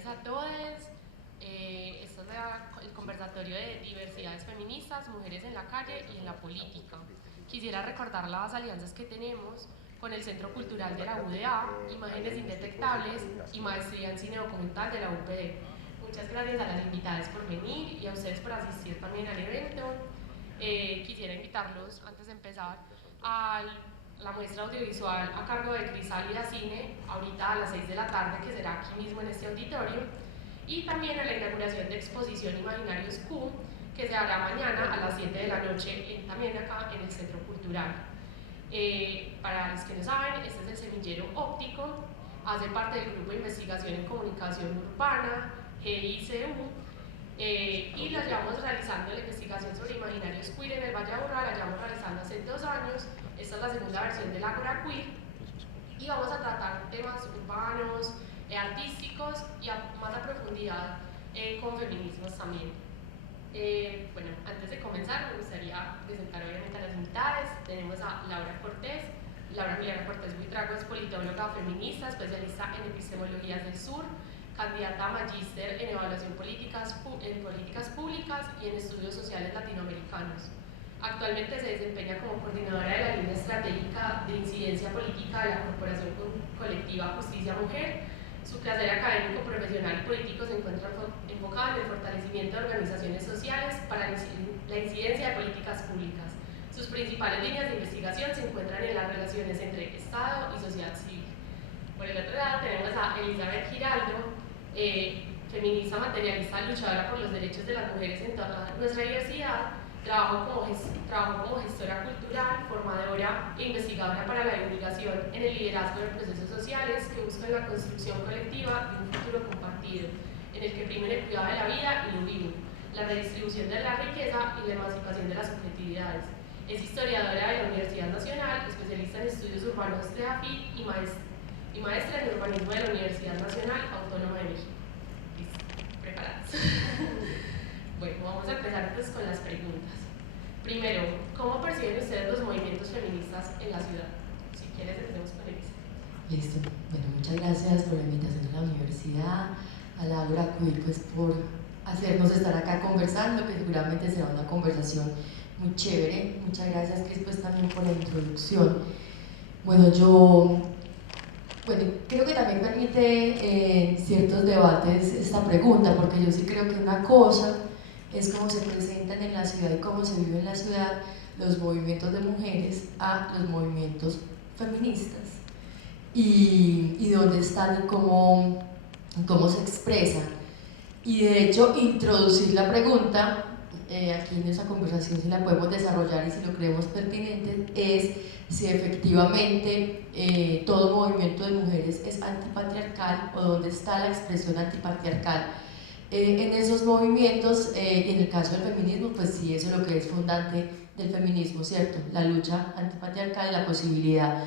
tardes a todos. Este es el conversatorio de diversidades feministas, mujeres en la calle y en la política. Quisiera recordar las alianzas que tenemos con el Centro Cultural de la UDA, Imágenes Indetectables y Maestría en Cine Documental de la UPD. Muchas gracias a las invitadas por venir y a ustedes por asistir también al evento. Quisiera invitarlos, antes de empezar, a la muestra audiovisual a cargo de Crisálida Cine, ahorita a las 6 de la tarde, que será aquí mismo en este auditorio, y también a la inauguración de exposición Imaginarios Q, que se hará mañana a las 7 de la noche, también acá en el Centro Cultural. Para los que no saben, este es el Semillero Óptico, hace parte del Grupo de Investigación en Comunicación Urbana, GICU, y la llevamos realizando la investigación sobre imaginarios queer en el Valle de Aburrá, la llevamos realizando hace 2 años. Esta es la segunda versión del Ágora Queer y vamos a tratar temas urbanos, artísticos y más a profundidad con feminismos también. Bueno, antes de comenzar me gustaría presentar obviamente a las invitadas. Tenemos a Laura Cortés. Laura Juliana Cortés Buitrago es politóloga feminista, especialista en epistemologías del sur, candidata a magíster en evaluación en políticas públicas y en estudios sociales latinoamericanos. Actualmente se desempeña como coordinadora de la línea estratégica de incidencia política de la Corporación Colectiva Justicia Mujer. Su quehacer académico, profesional y político se encuentra enfocado en el fortalecimiento de organizaciones sociales para la incidencia de políticas públicas. Sus principales líneas de investigación se encuentran en las relaciones entre Estado y sociedad civil. Por el otro lado tenemos a Elizabeth Giraldo, feminista materialista luchadora por los derechos de las mujeres en toda nuestra diversidad. Trabajó como gestora cultural, formadora e investigadora para la divulgación en el liderazgo de procesos sociales que buscan la construcción colectiva de un futuro compartido, en el que primen el cuidado de la vida y lo vivo, la redistribución de la riqueza y la emancipación de las subjetividades. Es historiadora de la Universidad Nacional, especialista en estudios urbanos de AFIT y maestra en urbanismo de la Universidad Nacional Autónoma de México. ¿Listo? ¿Preparadas? Bueno, vamos a empezar entonces con las preguntas. Primero, ¿cómo perciben ustedes los movimientos feministas en la ciudad? Si quieres, empecemos con Elisa. Listo. Bueno, muchas gracias por la invitación a la universidad, a la Ágora Queer, pues por hacernos estar acá conversando, que seguramente será una conversación muy chévere. Muchas gracias, Cris, pues también por la introducción. Bueno, creo que también permite ciertos debates esta pregunta, porque yo sí creo que una cosa es cómo se presentan en la ciudad y cómo se vive en la ciudad los movimientos de mujeres a los movimientos feministas y dónde están y cómo se expresan. Y de hecho, introducir la pregunta, aquí en esa conversación si la podemos desarrollar y si lo creemos pertinente, es si efectivamente todo movimiento de mujeres es antipatriarcal o dónde está la expresión antipatriarcal en esos movimientos. Y en el caso del feminismo, pues sí, eso es lo que es fundante del feminismo, ¿cierto? La lucha antipatriarcal, la posibilidad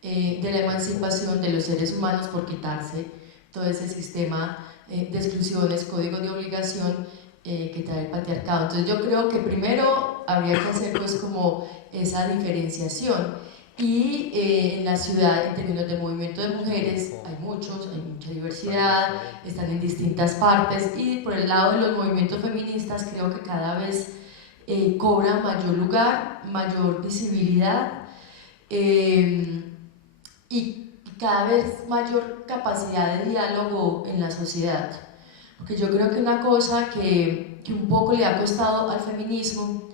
de la emancipación de los seres humanos por quitarse todo ese sistema de exclusiones, códigos de obligación que trae el patriarcado. Entonces yo creo que primero habría que hacer pues como esa diferenciación. Y en la ciudad, en términos de movimiento de mujeres, hay mucha diversidad, están en distintas partes, y por el lado de los movimientos feministas creo que cada vez cobra mayor lugar, mayor visibilidad y cada vez mayor capacidad de diálogo en la sociedad. Porque yo creo que una cosa que un poco le ha costado al feminismo,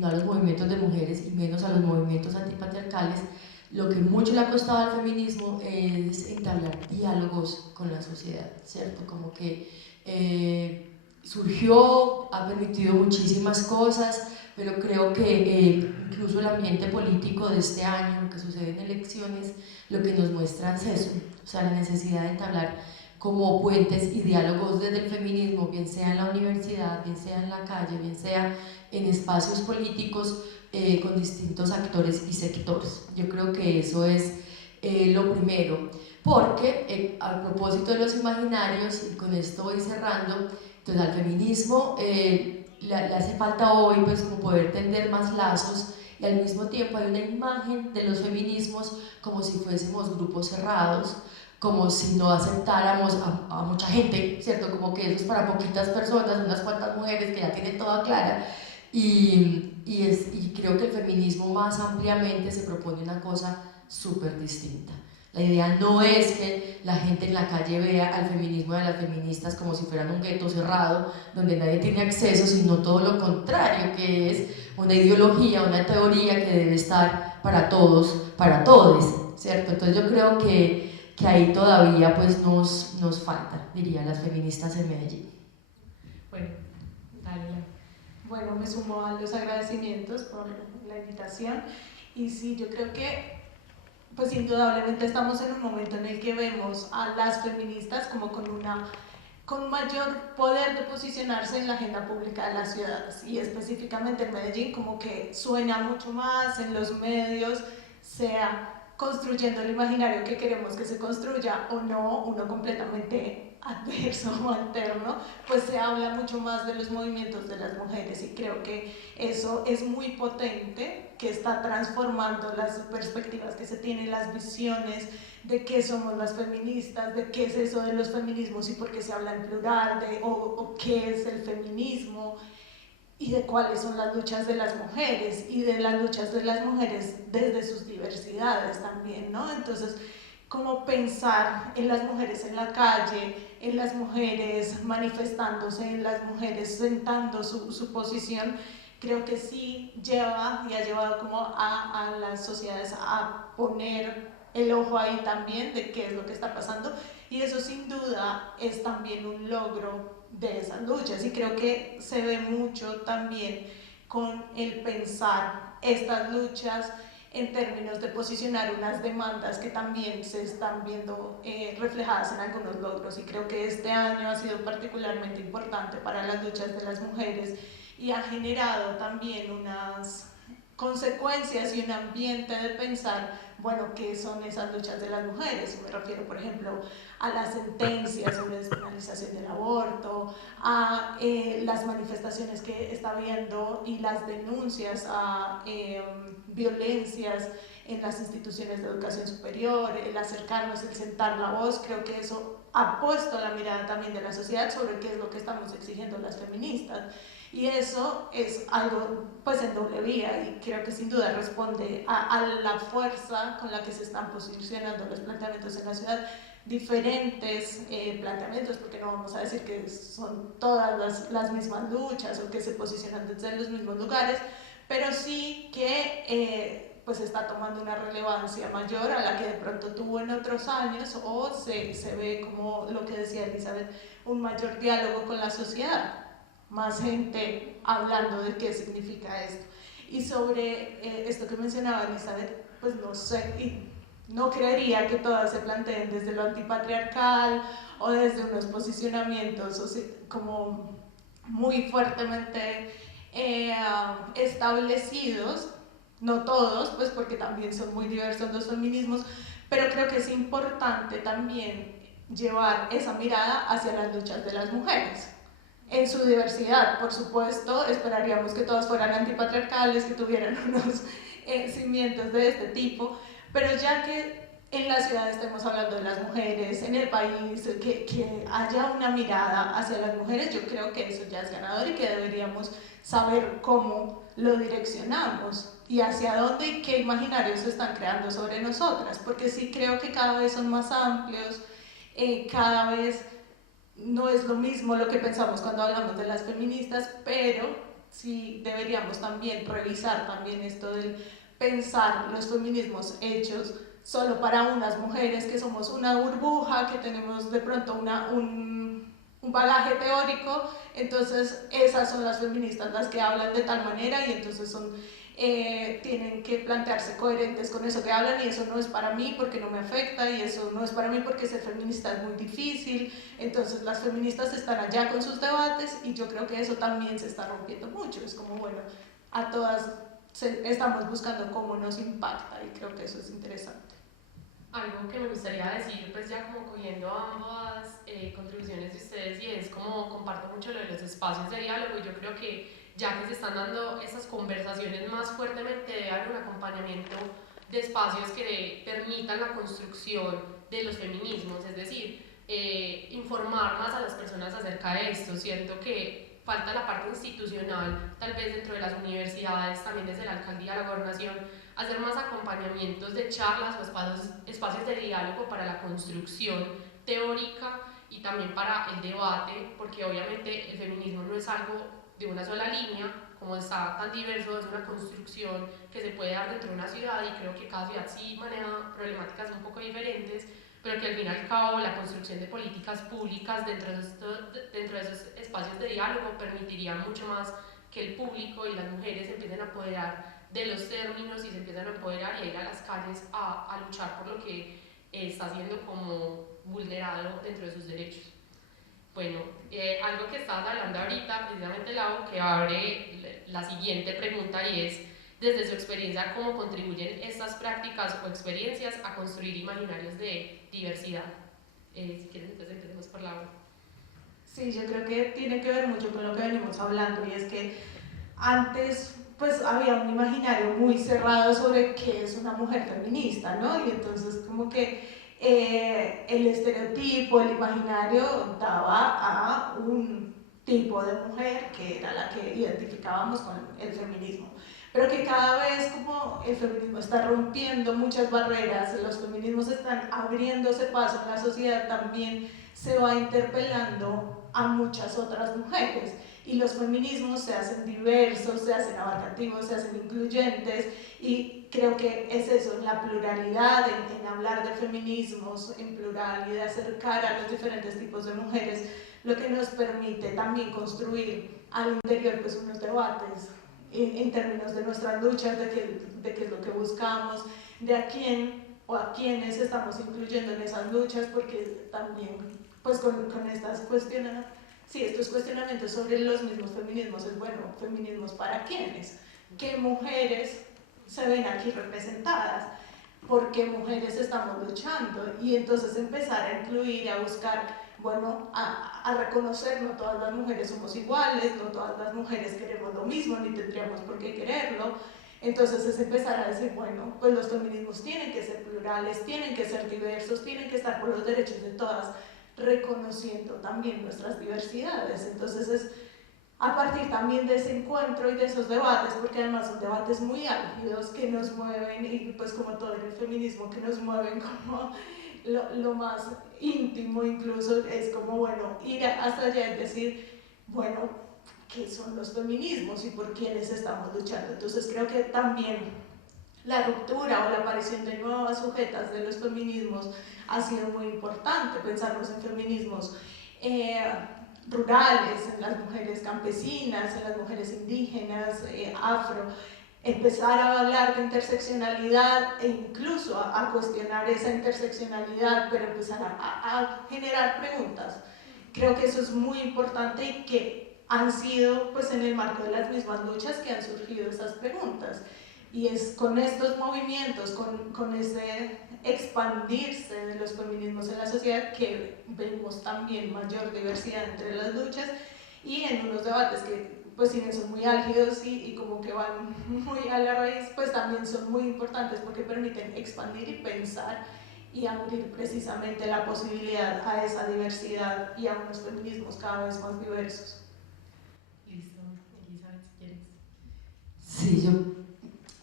no a los movimientos de mujeres y menos a los movimientos antipatriarcales, lo que mucho le ha costado al feminismo es entablar diálogos con la sociedad, ¿cierto? Como que surgió, ha permitido muchísimas cosas, pero creo que incluso el ambiente político de este año, lo que sucede en elecciones, lo que nos muestra es eso, o sea, la necesidad de entablar como puentes y diálogos desde el feminismo, bien sea en la universidad, bien sea en la calle, bien sea en espacios políticos con distintos actores y sectores. Yo creo que eso es lo primero, porque a propósito de los imaginarios, y con esto voy cerrando, entonces al feminismo le hace falta hoy pues como poder tender más lazos, y al mismo tiempo hay una imagen de los feminismos como si fuésemos grupos cerrados, como si no aceptáramos a mucha gente, ¿cierto? Como que eso es para poquitas personas, unas cuantas mujeres que ya tienen toda clara, y creo que el feminismo más ampliamente se propone una cosa súper distinta. La idea no es que la gente en la calle vea al feminismo y a las feministas como si fueran un gueto cerrado donde nadie tiene acceso, sino todo lo contrario, que es una ideología, una teoría que debe estar para todos, para todos, ¿cierto? Entonces yo creo que ahí todavía pues nos falta, diría, las feministas en Medellín. Bueno, dale. Bueno, me sumo a los agradecimientos por la invitación y sí, yo creo que pues indudablemente estamos en un momento en el que vemos a las feministas como con mayor poder de posicionarse en la agenda pública de las ciudades y específicamente en Medellín como que suena mucho más en los medios, sea construyendo el imaginario que queremos que se construya o no, uno completamente adverso o alterno, pues se habla mucho más de los movimientos de las mujeres y creo que eso es muy potente, que está transformando las perspectivas que se tienen, las visiones de qué somos las feministas, de qué es eso de los feminismos y por qué se habla en plural, o qué es el feminismo y de cuáles son las luchas de las mujeres y de las luchas de las mujeres desde sus diversidades también, ¿no? Entonces, cómo pensar en las mujeres en la calle, en las mujeres manifestándose, en las mujeres sentando su posición, creo que sí lleva y ha llevado como a las sociedades a poner el ojo ahí también de qué es lo que está pasando y eso sin duda es también un logro de esas luchas y creo que se ve mucho también con el pensar estas luchas en términos de posicionar unas demandas que también se están viendo reflejadas en algunos logros y creo que este año ha sido particularmente importante para las luchas de las mujeres y ha generado también unas consecuencias y un ambiente de pensar, bueno, ¿qué son esas luchas de las mujeres? Me refiero, por ejemplo, a las sentencias sobre despenalización del aborto, a las manifestaciones que está habiendo y las denuncias a violencias en las instituciones de educación superior, el acercarnos, el sentar la voz, creo que eso ha puesto la mirada también de la sociedad sobre qué es lo que estamos exigiendo las feministas. Y eso es algo pues en doble vía y creo que sin duda responde a la fuerza con la que se están posicionando los planteamientos en la ciudad, diferentes planteamientos, porque no vamos a decir que son todas las mismas luchas o que se posicionan desde los mismos lugares, pero sí que pues está tomando una relevancia mayor a la que de pronto tuvo en otros años o se ve como lo que decía Elizabeth, un mayor diálogo con la sociedad, más gente hablando de qué significa esto. Y sobre esto que mencionaba Elizabeth, pues no sé, y no creería que todas se planteen desde lo antipatriarcal o desde unos posicionamientos o sea, como muy fuertemente establecidos, no todos, pues porque también son muy diversos los feminismos, pero creo que es importante también llevar esa mirada hacia las luchas de las mujeres en su diversidad, por supuesto, esperaríamos que todas fueran antipatriarcales, que tuvieran unos cimientos de este tipo, pero ya que en la ciudad estemos hablando de las mujeres, en el país, que haya una mirada hacia las mujeres, yo creo que eso ya es ganador y que deberíamos saber cómo lo direccionamos y hacia dónde y qué imaginarios se están creando sobre nosotras, porque sí creo que cada vez son más amplios, cada vez no es lo mismo lo que pensamos cuando hablamos de las feministas, pero sí deberíamos también revisar también esto del pensar los feminismos hechos solo para unas mujeres que somos una burbuja, que tenemos de pronto un bagaje teórico, entonces esas son las feministas las que hablan de tal manera y entonces son tienen que plantearse coherentes con eso que hablan y eso no es para mí porque no me afecta y eso no es para mí porque ser feminista es muy difícil, entonces las feministas están allá con sus debates y yo creo que eso también se está rompiendo mucho, es como bueno, a todas estamos buscando cómo nos impacta y creo que eso es interesante. Algo que me gustaría decir, pues ya como cogiendo ambas contribuciones de ustedes y es como comparto mucho lo de los espacios de diálogo y yo creo que ya que se están dando esas conversaciones más fuertemente debe haber un acompañamiento de espacios que permitan la construcción de los feminismos, es decir, informar más a las personas acerca de esto. Siento que falta la parte institucional, tal vez dentro de las universidades, también desde la alcaldía, la gobernación, hacer más acompañamientos de charlas o espacios de diálogo para la construcción teórica y también para el debate, porque obviamente el feminismo no es algo de una sola línea, como está tan diverso, es una construcción que se puede dar dentro de una ciudad, y creo que cada ciudad sí maneja problemáticas un poco diferentes, pero que al fin y al cabo la construcción de políticas públicas dentro de esos espacios de diálogo permitiría mucho más que el público y las mujeres se empiecen a apoderar de los términos y se empiezan a empoderar y a ir a las calles a luchar por lo que está siendo como vulnerado dentro de sus derechos. Bueno, algo que estabas hablando ahorita, precisamente Lau, que abre la siguiente pregunta, y es, desde su experiencia, ¿cómo contribuyen estas prácticas o experiencias a construir imaginarios de diversidad? Si quieres, entonces empecemos por Lau. Sí, yo creo que tiene que ver mucho con lo que venimos hablando, y es que antes pues había un imaginario muy cerrado sobre qué es una mujer feminista, ¿no? Y entonces como que el estereotipo, el imaginario daba a un tipo de mujer que era la que identificábamos con el feminismo. Pero que cada vez como el feminismo está rompiendo muchas barreras, los feminismos están abriéndose paso en la sociedad, también se va interpelando a muchas otras mujeres. Y los feminismos se hacen diversos, se hacen abarcativos, se hacen incluyentes, y creo que es eso, en la pluralidad, en hablar de feminismos en plural y de acercar a los diferentes tipos de mujeres, lo que nos permite también construir al interior pues unos debates en términos de nuestras luchas, de qué es lo que buscamos, de a quién o a quiénes estamos incluyendo en esas luchas, porque también pues con estas cuestiones, sí, estos cuestionamientos sobre los mismos feminismos es bueno, feminismos para quiénes, qué mujeres se ven aquí representadas, por qué mujeres estamos luchando, y entonces empezar a incluir y a buscar, bueno, a reconocer, no todas las mujeres somos iguales, no todas las mujeres queremos lo mismo, ni tendríamos por qué quererlo. Entonces es empezar a decir, bueno, pues los feminismos tienen que ser plurales, tienen que ser diversos, tienen que estar por los derechos de todas, reconociendo también nuestras diversidades. Entonces es a partir también de ese encuentro y de esos debates, porque además son debates muy álgidos que nos mueven, y pues como todo en el feminismo, que nos mueven como lo más íntimo, incluso es como, bueno, ir hasta allá y decir, bueno, ¿qué son los feminismos y por quiénes estamos luchando? Entonces creo que también la ruptura o la aparición de nuevas sujetas de los feminismos ha sido muy importante. Pensarnos en feminismos rurales, en las mujeres campesinas, en las mujeres indígenas, afro, empezar a hablar de interseccionalidad e incluso a cuestionar esa interseccionalidad, pero empezar a generar preguntas. Creo que eso es muy importante y que han sido pues en el marco de las mismas luchas que han surgido esas preguntas. Y es con estos movimientos, con ese expandirse de los feminismos en la sociedad, que vemos también mayor diversidad entre las luchas, y en unos debates que pues si bien son muy álgidos y como que van muy a la raíz, pues también son muy importantes porque permiten expandir y pensar y abrir precisamente la posibilidad a esa diversidad y a unos feminismos cada vez más diversos. Listo, Elizabeth, si quieres. Sí, yo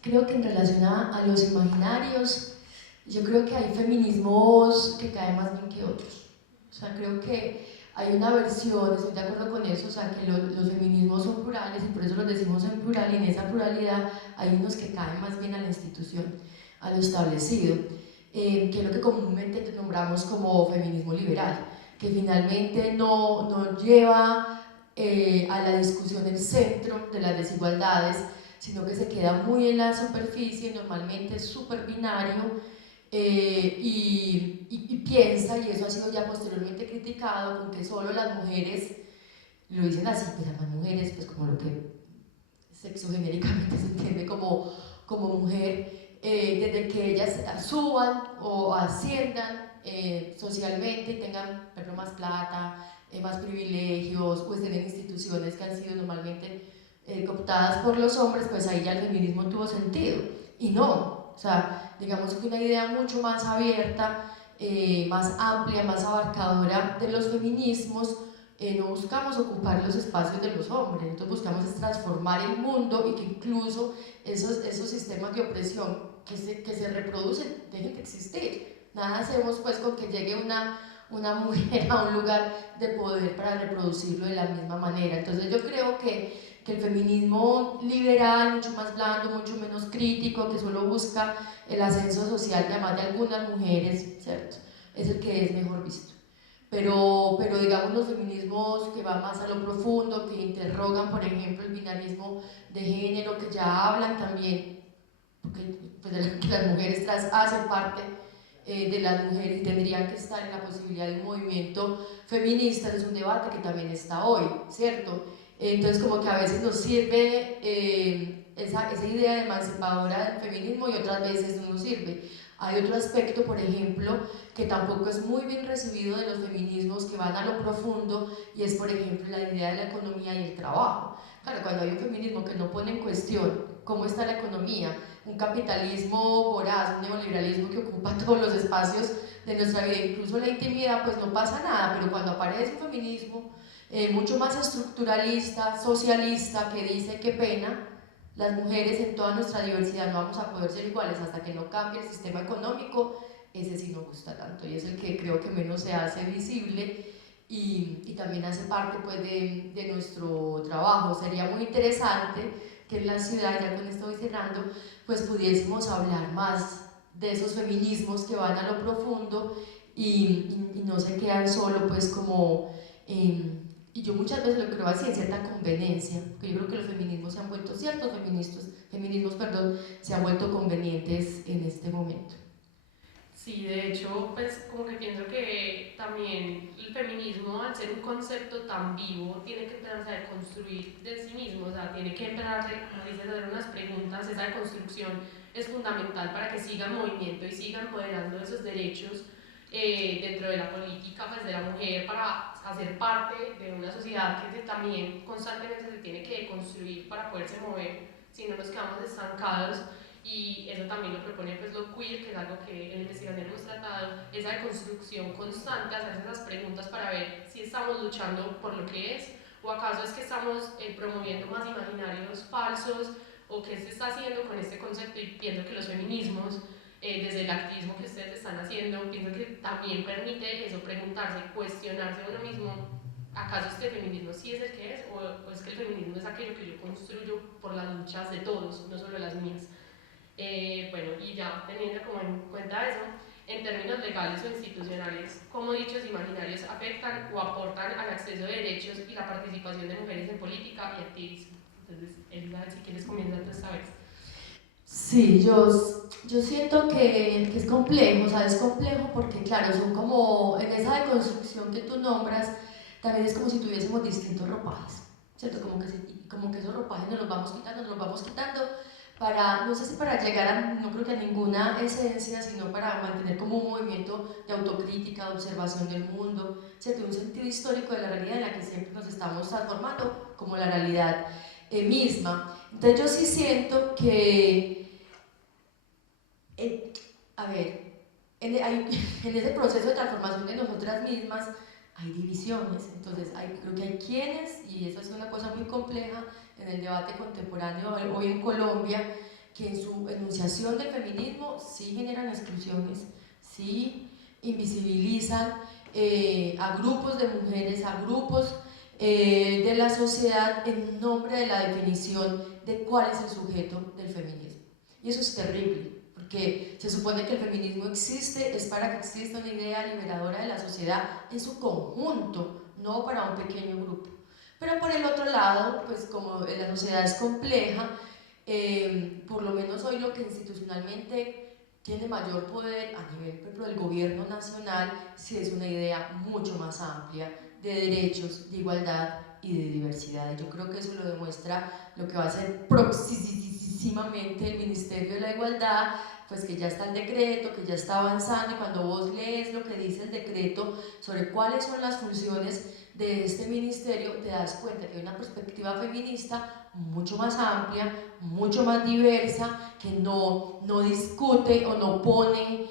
creo que en relación a los imaginarios, yo creo que hay feminismos que caen más bien que otros. O sea, creo que hay una versión, estoy de acuerdo con eso, o sea, que los feminismos son plurales y por eso los decimos en plural, y en esa pluralidad hay unos que caen más bien a la institución, a lo establecido, que es lo que comúnmente nombramos como feminismo liberal, que finalmente no lleva a la discusión el centro de las desigualdades, sino que se queda muy en la superficie, normalmente es súper binario, y piensa, y eso ha sido ya posteriormente criticado, con que solo las mujeres, lo dicen así, pues las mujeres, pues como lo que sexogenéricamente se entiende como mujer, desde que ellas suban o asciendan socialmente y tengan, por ejemplo, más plata, más privilegios, o estén en instituciones que han sido normalmente cooptadas por los hombres, pues ahí ya el feminismo tuvo sentido. Y no, o sea, digamos que una idea mucho más abierta, más amplia, más abarcadora de los feminismos, no buscamos ocupar los espacios de los hombres, nosotros buscamos es transformar el mundo y que incluso esos sistemas de opresión que se reproducen dejen de existir. Nada hacemos pues con que llegue una mujer a un lugar de poder para reproducirlo de la misma manera. Entonces yo creo que el feminismo liberal, mucho más blando, mucho menos crítico, que solo busca el ascenso social de además de algunas mujeres, ¿cierto? Es el que es mejor visto. Pero digamos los feminismos que van más a lo profundo, que interrogan, por ejemplo, el binarismo de género, que ya hablan también, porque pues, que las mujeres trans hacen parte de las mujeres y tendrían que estar en la posibilidad de un movimiento feminista, es un debate que también está hoy, ¿cierto? Entonces como que a veces nos sirve esa idea emancipadora del feminismo y otras veces no nos sirve. Hay otro aspecto, por ejemplo, que tampoco es muy bien recibido de los feminismos que van a lo profundo y es, por ejemplo, la idea de la economía y el trabajo. Claro, cuando hay un feminismo que no pone en cuestión cómo está la economía, un capitalismo voraz, un neoliberalismo que ocupa todos los espacios de nuestra vida, incluso la intimidad, pues no pasa nada, pero cuando aparece un feminismo mucho más estructuralista, socialista, que dice qué pena, las mujeres en toda nuestra diversidad no vamos a poder ser iguales hasta que no cambie el sistema económico, ese sí nos gusta tanto y es el que creo que menos se hace visible y también hace parte pues de nuestro trabajo. Sería muy interesante que en la ciudad, ya con esto voy cerrando, pues pudiésemos hablar más de esos feminismos que van a lo profundo y no se quedan solo pues como y yo muchas veces lo creo así, en cierta conveniencia, porque yo creo que los feminismos se han vuelto, ciertos feminismos, perdón, se han vuelto convenientes en este momento. Sí, de hecho, pues como que pienso que también el feminismo, al ser un concepto tan vivo, tiene que empezar a deconstruir de sí mismo, o sea, tiene que empezar, como dices, a hacer unas preguntas. Esa deconstrucción es fundamental para que siga en movimiento y siga empoderando esos derechos dentro de la política, pues de la mujer, para hacer parte de una sociedad que también constantemente se tiene que deconstruir para poderse mover, si no nos quedamos estancados. Y eso también lo propone pues lo queer, que es algo que en la investigación hemos tratado, esa construcción constante, hacerse esas preguntas para ver si estamos luchando por lo que es, o acaso es que estamos promoviendo más imaginarios falsos, o qué se está haciendo con este concepto. Y pienso que los feminismos, desde el activismo que ustedes están haciendo, pienso que también permite eso, preguntarse, cuestionarse a uno mismo, ¿acaso este feminismo sí es el que es? ¿O es que el feminismo es aquello que yo construyo por las luchas de todos, no solo las mías? Bueno, y ya teniendo como en cuenta eso, en términos legales o institucionales, ¿cómo dichos imaginarios afectan o aportan al acceso de derechos y la participación de mujeres en política y activismo? Entonces, Elisa, si quieres comienza tú esta vez. Sí, yo siento que es complejo, o sea, es complejo porque, claro, son como, en esa deconstrucción que tú nombras, también es como si tuviésemos distintos ropajes, ¿cierto? Como que esos ropajes nos los vamos quitando para, no sé si para llegar a, no creo que a ninguna esencia, sino para mantener como un movimiento de autocrítica, de observación del mundo, ¿cierto? Un sentido histórico de la realidad en la que siempre nos estamos transformando como la realidad misma. Entonces yo sí siento que, a ver, en ese proceso de transformación de nosotras mismas hay divisiones, entonces creo que hay quienes, y eso es una cosa muy compleja en el debate contemporáneo hoy en Colombia, que en su enunciación del feminismo sí generan exclusiones, sí invisibilizan a grupos de mujeres, a grupos de la sociedad en nombre de la definición de cuál es el sujeto del feminismo. Y eso es terrible, porque se supone que el feminismo existe, es para que exista una idea liberadora de la sociedad en su conjunto, no para un pequeño grupo. Pero por el otro lado, pues como la sociedad es compleja, por lo menos hoy lo que institucionalmente tiene mayor poder a nivel, por ejemplo, del gobierno nacional, sí es una idea mucho más amplia de derechos, de igualdad y de diversidad. Y yo creo que eso lo demuestra lo que va a ser próximamente el Ministerio de la Igualdad, pues que ya está el decreto, que ya está avanzando, y cuando vos lees lo que dice el decreto sobre cuáles son las funciones de este ministerio, te das cuenta que hay una perspectiva feminista mucho más amplia, mucho más diversa, que no discute o no pone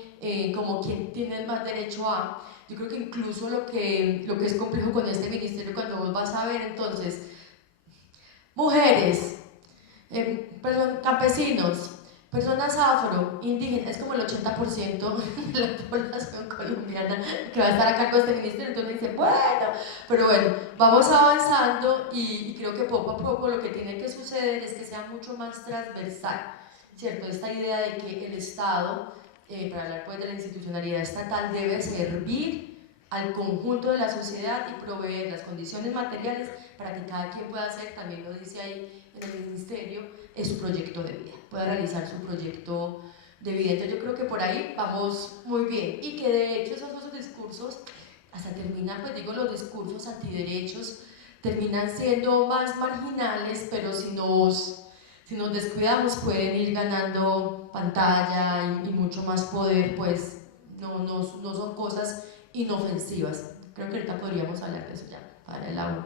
como quien tiene más derecho a. Yo creo que incluso lo que es complejo con este ministerio, cuando vos vas a ver entonces mujeres, campesinos, personas afro, indígenas, es como el 80% de la población colombiana que va a estar a cargo de este ministerio, entonces dice, bueno, pero bueno, vamos avanzando y creo que poco a poco lo que tiene que suceder es que sea mucho más transversal, ¿cierto? Esta idea de que el Estado, para hablar pues de la institucionalidad estatal, debe servir al conjunto de la sociedad y proveer las condiciones materiales para que cada quien pueda hacer, también lo dice ahí en el ministerio, su proyecto de vida, pueda realizar su proyecto de vida. Entonces yo creo que por ahí vamos muy bien y que de hecho esos discursos, hasta terminan, pues digo, los discursos antiderechos terminan siendo más marginales, pero si nos descuidamos pueden ir ganando pantalla y mucho más poder, pues no son cosas inofensivas. Creo que ahorita podríamos hablar de eso ya, para el agua.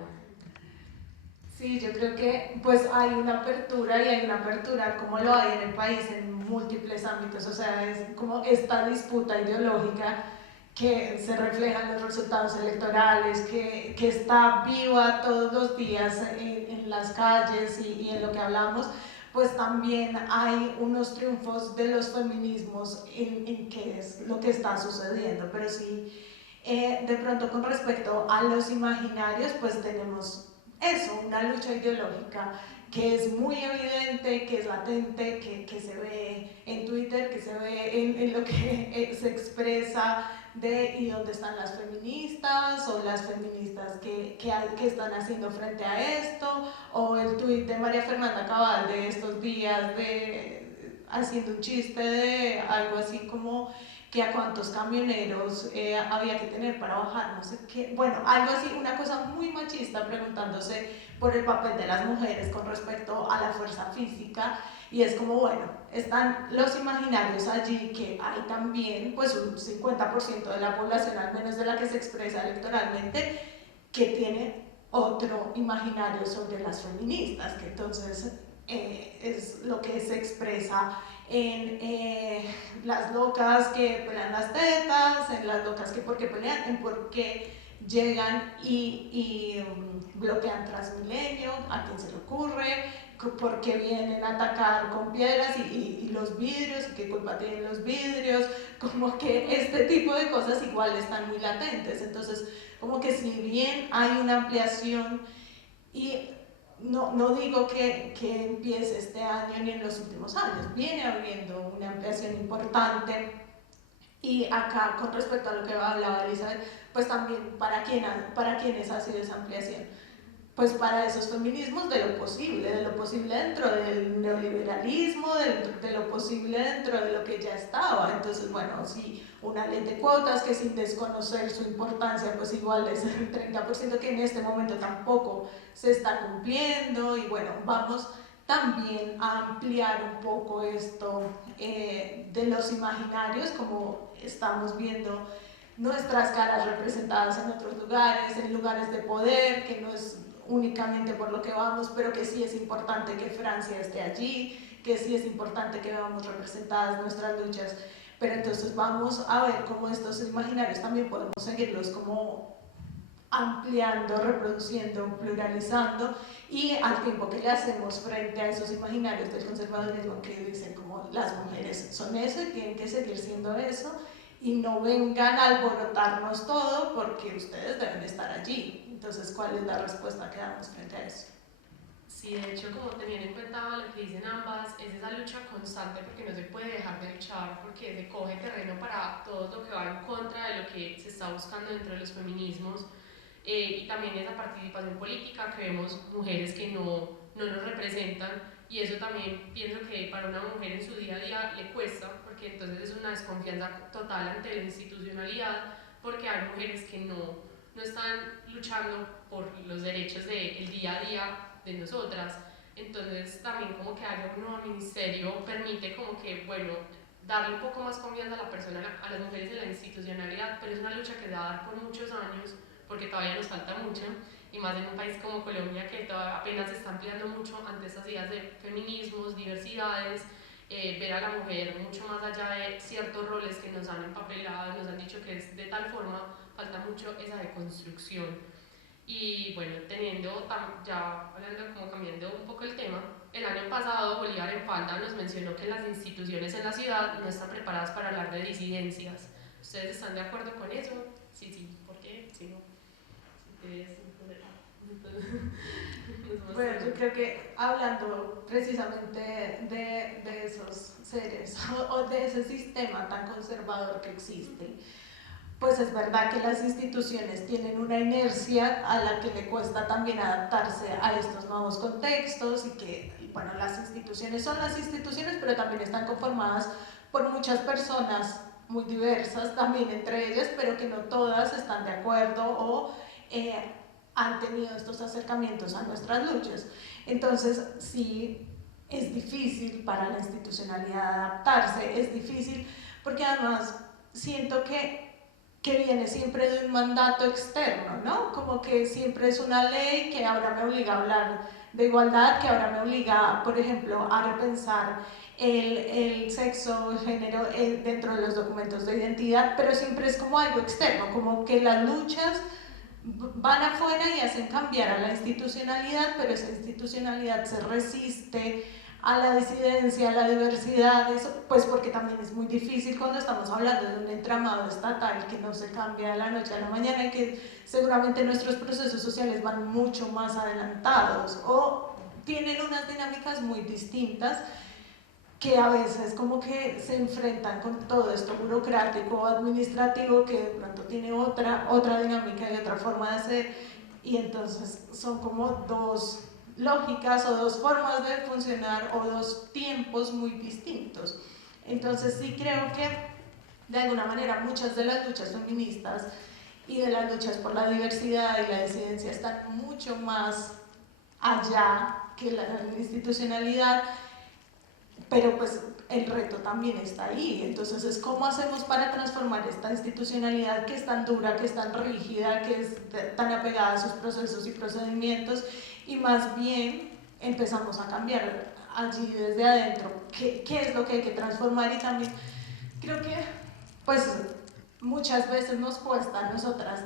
Sí, yo creo que pues hay una apertura y hay una apertura como lo hay en el país en múltiples ámbitos, o sea, es como esta disputa ideológica que se refleja en los resultados electorales, que está viva todos los días en las calles y en lo que hablamos, pues también hay unos triunfos de los feminismos en qué es lo que está sucediendo, pero sí, de pronto con respecto a los imaginarios, pues tenemos eso, una lucha ideológica que es muy evidente, que es latente, que se ve en Twitter, que se ve en lo que se expresa de y dónde están las feministas o las feministas que están haciendo frente a esto, o el tuit de María Fernanda Cabal de estos días haciendo un chiste de algo así como que a cuántos camioneros había que tener para bajar, no sé qué, bueno, algo así, una cosa muy machista preguntándose por el papel de las mujeres con respecto a la fuerza física, y es como, bueno, están los imaginarios allí, que hay también pues un 50% de la población, al menos de la que se expresa electoralmente, que tiene otro imaginario sobre las feministas, que entonces es lo que se expresa en las locas que pelean las tetas, en las locas que por qué pelean, en por qué llegan y bloquean Transmilenio, a quién se le ocurre, por qué vienen a atacar con piedras y los vidrios, y qué culpa tienen los vidrios, como que este tipo de cosas igual están muy latentes. Entonces, como que si bien hay una ampliación, y no digo que empiece este año ni en los últimos años, viene habiendo una ampliación importante, y acá con respecto a lo que hablaba Elizabeth, pues también para quiénes ha sido esa ampliación, pues para esos feminismos de lo posible dentro del neoliberalismo, de lo posible dentro de lo que ya estaba. Entonces, bueno, si una ley de cuotas que sin desconocer su importancia, pues igual es el 30% que en este momento tampoco se está cumpliendo, y bueno, vamos también a ampliar un poco esto de los imaginarios, como estamos viendo nuestras caras representadas en otros lugares, en lugares de poder, que no es únicamente por lo que vamos, pero que sí es importante que Francia esté allí, que sí es importante que veamos representadas nuestras luchas, pero entonces vamos a ver cómo estos imaginarios también podemos seguirlos como ampliando, reproduciendo, pluralizando, y al tiempo que le hacemos frente a esos imaginarios del conservadurismo que dicen como las mujeres son eso y tienen que seguir siendo eso, y no vengan a alborotarnos todo porque ustedes deben estar allí. Entonces, ¿cuál es la respuesta que damos frente a eso? Sí, de hecho, como teniendo en cuenta lo que dicen ambas, es esa lucha constante, porque no se puede dejar de luchar, porque se coge terreno para todo lo que va en contra de lo que se está buscando dentro de los feminismos, y también esa participación política, que vemos mujeres que no nos representan, y eso también pienso que para una mujer en su día a día le cuesta, porque entonces es una desconfianza total ante la institucionalidad, porque hay mujeres que no están luchando por los derechos del día a día de nosotras. Entonces también como que haya un nuevo ministerio permite como que, bueno, darle un poco más confianza a la persona, a las mujeres en la institucionalidad, pero es una lucha que se va a dar por muchos años, porque todavía nos falta mucho. y más en un país como Colombia que todavía apenas se está ampliando mucho ante estas ideas de feminismos, diversidades, ver a la mujer mucho más allá de ciertos roles que nos han empapelado, nos han dicho que es de tal forma, falta mucho esa deconstrucción. Y bueno, ya hablando como cambiando un poco el tema, el año pasado Bolívar en Falda nos mencionó que las instituciones en la ciudad no están preparadas para hablar de disidencias. ¿Ustedes están de acuerdo con eso? Sí, sí, ¿por qué? Sí, no. Bueno, yo creo que hablando precisamente de esos seres o de ese sistema tan conservador que existe, pues es verdad que las instituciones tienen una inercia a la que le cuesta también adaptarse a estos nuevos contextos y que, bueno, las instituciones son las instituciones, pero también están conformadas por muchas personas muy diversas, también entre ellas, pero que no todas están de acuerdo o han tenido estos acercamientos a nuestras luchas. Entonces, sí, es difícil para la institucionalidad adaptarse, es difícil porque además siento que viene siempre de un mandato externo, ¿no? Como que siempre es una ley que ahora me obliga a hablar de igualdad, que ahora me obliga, por ejemplo, a repensar el sexo, el género dentro de los documentos de identidad, pero siempre es como algo externo, como que las luchas van afuera y hacen cambiar a la institucionalidad, pero esa institucionalidad se resiste a la disidencia, a la diversidad, eso, pues porque también es muy difícil cuando estamos hablando de un entramado estatal que no se cambia de la noche a la mañana y que seguramente nuestros procesos sociales van mucho más adelantados o tienen unas dinámicas muy distintas que a veces como que se enfrentan con todo esto burocrático, administrativo, que de pronto tiene otra dinámica y otra forma de ser, y entonces son como dos lógicas o dos formas de funcionar o dos tiempos muy distintos. Entonces sí creo que de alguna manera muchas de las luchas feministas y de las luchas por la diversidad y la disidencia están mucho más allá que la institucionalidad, pero pues el reto también está ahí. Entonces es cómo hacemos para transformar esta institucionalidad que es tan dura, que es tan rígida, que es tan apegada a sus procesos y procedimientos, y más bien empezamos a cambiar allí desde adentro qué es lo que hay que transformar. Y también creo que pues muchas veces nos cuesta a nosotras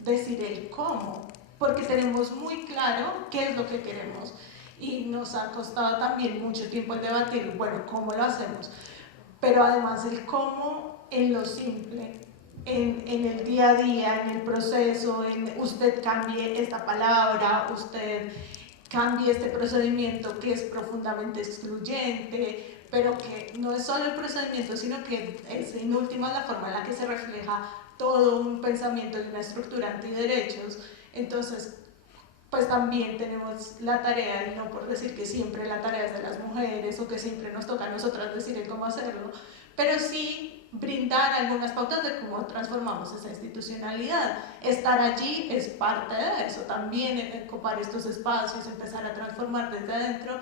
decir el cómo, porque tenemos muy claro qué es lo que queremos y nos ha costado también mucho tiempo el debatir, bueno, ¿cómo lo hacemos? Pero además el cómo en lo simple, en el día a día, en el proceso, en usted cambie esta palabra, usted cambie este procedimiento que es profundamente excluyente, pero que no es solo el procedimiento, sino que es en última la forma en la que se refleja todo un pensamiento y una estructura antiderechos. Entonces, pues también tenemos la tarea, y no por decir que siempre la tarea es de las mujeres o que siempre nos toca a nosotras decir cómo hacerlo, pero sí brindar algunas pautas de cómo transformamos esa institucionalidad. Estar allí es parte de eso, también ocupar estos espacios, empezar a transformar desde adentro,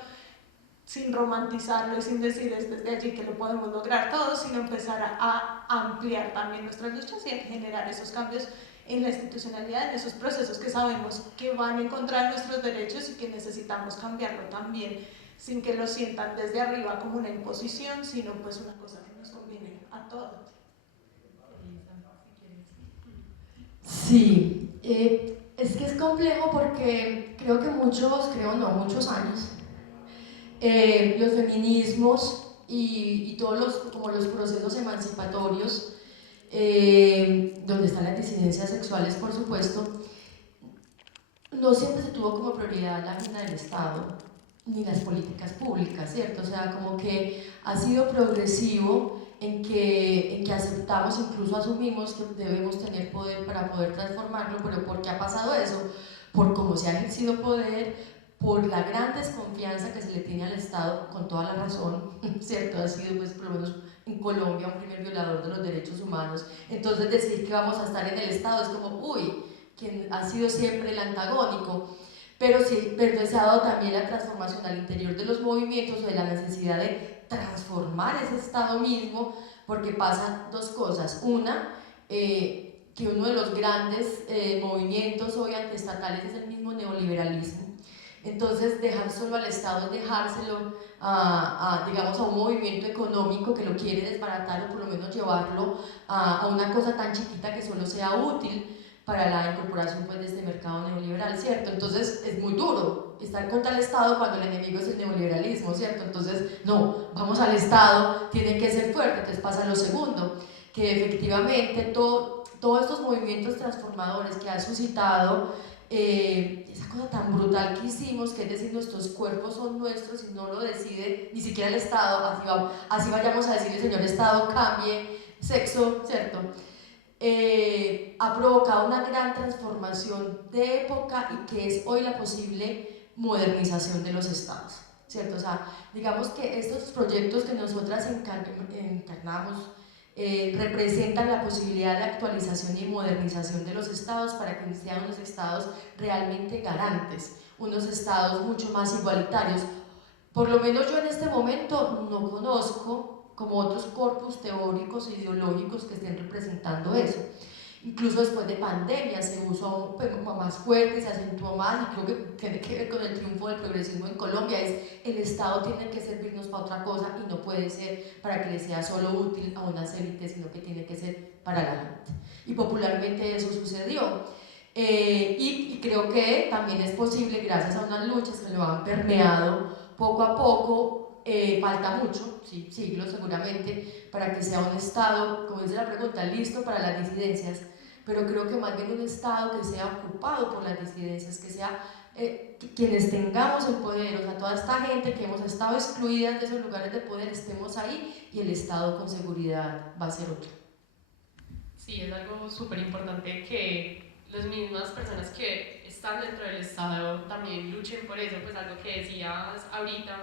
sin romantizarlo y sin decir es desde allí que lo podemos lograr todo, sino empezar a ampliar también nuestras luchas y a generar esos cambios en la institucionalidad, en esos procesos que sabemos que van en contra de nuestros derechos y que necesitamos cambiarlo también, sin que lo sientan desde arriba como una imposición, sino pues una cosa que nos conviene a todos. Sí, es que es complejo porque creo que muchos años, los feminismos y todos como los procesos emancipatorios, donde están las disidencias sexuales, por supuesto, no siempre se tuvo como prioridad la agenda del Estado ni las políticas públicas, ¿cierto? O sea, como que ha sido progresivo en que aceptamos, incluso asumimos que debemos tener poder para poder transformarlo, pero ¿por qué ha pasado eso? Por cómo se ha ejercido poder, por la gran desconfianza que se le tiene al Estado, con toda la razón, ¿cierto? Ha sido, pues, por lo menos en Colombia, un primer violador de los derechos humanos. Entonces decir que vamos a estar en el Estado es como, uy, que ha sido siempre el antagónico. Pero sí, pero se ha dado también la transformación al interior de los movimientos o de la necesidad de transformar ese Estado mismo, porque pasan dos cosas. Una, que uno de los grandes movimientos hoy antiestatales es el mismo neoliberalismo. Entonces, dejar solo al Estado es dejárselo digamos, a un movimiento económico que lo quiere desbaratar o por lo menos llevarlo a una cosa tan chiquita que solo sea útil para la incorporación pues, de este mercado neoliberal, ¿cierto? Entonces es muy duro estar contra el Estado cuando el enemigo es el neoliberalismo, ¿cierto? Entonces, no, vamos al Estado, tiene que ser fuerte. Entonces pasa lo segundo, que efectivamente todos estos movimientos transformadores que ha suscitado esa cosa tan brutal que hicimos, que es decir, nuestros cuerpos son nuestros y no lo decide ni siquiera el Estado, así vayamos a decirle, señor Estado, cambie sexo, ¿cierto? Ha provocado una gran transformación de época y que es hoy la posible modernización de los estados, ¿cierto? O sea, digamos que estos proyectos que nosotras encarnamos representan la posibilidad de actualización y modernización de los estados para que sean unos estados realmente garantes, unos estados mucho más igualitarios. Por lo menos yo en este momento no conozco como otros corpus teóricos e ideológicos que estén representando eso. Incluso después de pandemia se usó más fuerte, se acentuó más, y creo que tiene que ver con el triunfo del progresismo en Colombia, es el Estado tiene que servirnos para otra cosa y no puede ser para que le sea solo útil a unas élites, sino que tiene que ser para la gente. Y popularmente eso sucedió. Y creo que también es posible, gracias a unas luchas que lo han permeado poco a poco, falta mucho, sí, siglos seguramente, para que sea un Estado, como dice la pregunta, listo para las disidencias, pero creo que más bien un Estado que sea ocupado por las disidencias, que sea quienes tengamos el poder, o sea, toda esta gente que hemos estado excluidas de esos lugares de poder, estemos ahí y el Estado con seguridad va a ser otro. Sí, es algo súper importante que las mismas personas que están dentro del Estado también luchen por eso, pues algo que decías ahorita,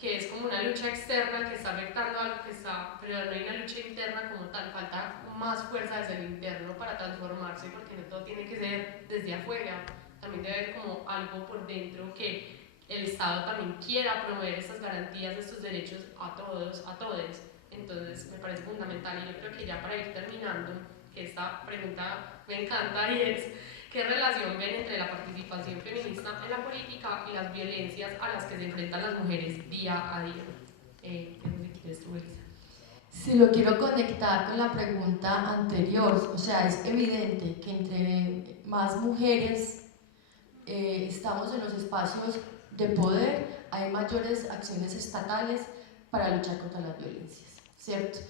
que es como una lucha externa que está afectando algo que está, pero no hay una lucha interna como tal, falta más fuerza desde el interno para transformarse, porque no todo tiene que ser desde afuera, también debe haber como algo por dentro que el Estado también quiera promover estas garantías, estos derechos a todos, a todes. Entonces me parece fundamental y yo creo que ya para ir terminando, que esta pregunta me encanta y es ¿qué relación ven entre la participación feminista en la política y las violencias a las que se enfrentan las mujeres día a día? No sé si quieres tú, Elisa. Si lo quiero conectar con la pregunta anterior, o sea, es evidente que entre más mujeres estamos en los espacios de poder, hay mayores acciones estatales para luchar contra las violencias, ¿cierto?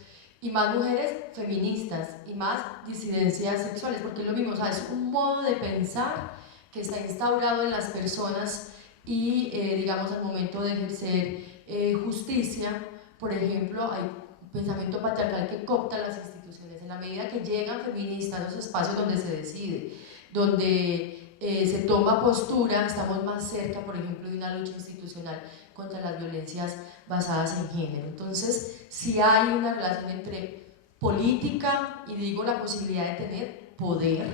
Y más mujeres feministas y más disidencias sexuales, porque es lo mismo, o sea, es un modo de pensar que está instaurado en las personas y, digamos, al momento de ejercer justicia, por ejemplo, hay un pensamiento patriarcal que coopta las instituciones. En la medida que llegan feministas a los espacios donde se decide, donde se toma postura, estamos más cerca, por ejemplo, de una lucha institucional contra las violencias basadas en género. Entonces, sí hay una relación entre política y digo la posibilidad de tener poder,